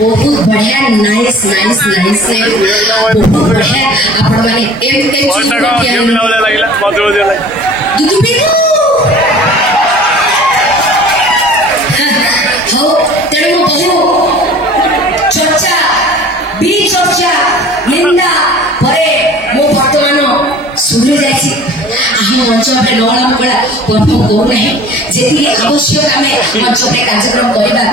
बहुत बढ़िया nice nice nice बहुत बढ़िया आपण माने तेणु बहु चर्चा भी चर्चा निंदा परे मो वर्तमान सुधरी जाइए मंच पे नौलाम कला परफर्म करूना जी आवश्यक आम मंच पे कार्यक्रम करोधे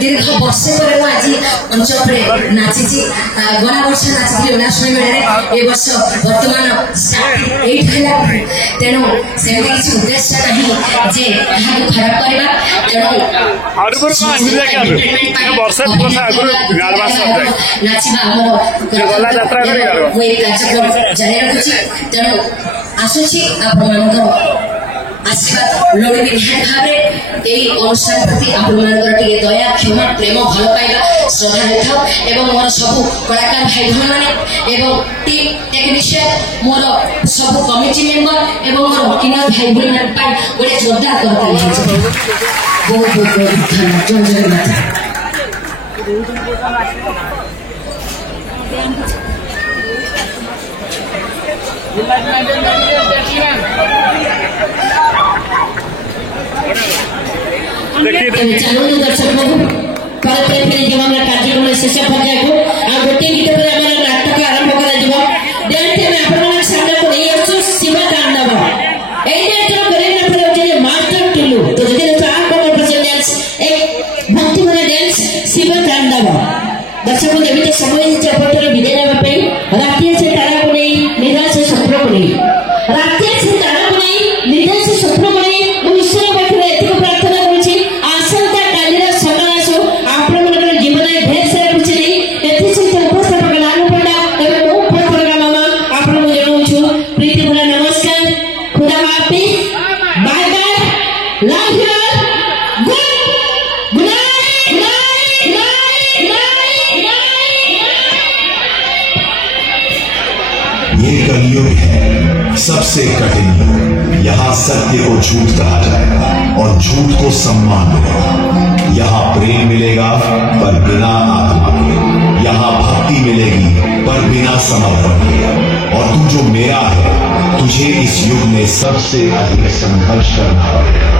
दीर्घ वर्षे पर आज मंच पे नाची गला वर्ष नाची उल्लास मेले ए वर्ष बर्तमान तेणु से किसी उद्देश्य ना जे खराब कार्यक्रम जारी रखुची तेणु आसुची आशीर्वाद लोड़ी निहाती भाव अनुष्ठान प्रति आपे दया क्षमा प्रेम भल पाइबा श्रद्धा देखाओ मोर सब कलाकार भाई भन मैंने टीम टेक्नीशियन मोर सब कमिटी मेंबर मोर किन्नर भाई भन गोटे जोरदार करताली बहुत बहुत धन्यवाद जय जगन्नाथ। दर्शक कार्यक्रम शेष पर्याय को गोटे गीत नाटक आरंभ कर शिव तांडव मास्टर टिल्लू तो भक्ति भरा डांस शिव तांडव दर्शक जमी समय चपटर विदाय नापी राति से तारा को नहीं निराश स्वप्न को नहीं राति से तारा को नहीं निराश स्वप्न को नहीं ईश्वर पाखे एतिक प्रार्थना करुच्ची आसंता काली सकाल आसो आपण जीवन ढेर सारा कुछ नहीं एथि सहित उपस्थापक लालू पंडा एवं मो उपस्थापक मामा आपण जनाऊछु प्रीति भरा नमस्कार खुदा हाफिज bye bye love you good ये कलयुग है सबसे कठिन युग। यहाँ सत्य को झूठ कहा जाएगा और झूठ को सम्मान मिलेगा। यहाँ प्रेम मिलेगा पर बिना आत्मा के, यहाँ भक्ति मिलेगी पर बिना समर्पण के। और तू जो मेरा है तुझे इस युग में सबसे अधिक संघर्ष करना पड़ेगा।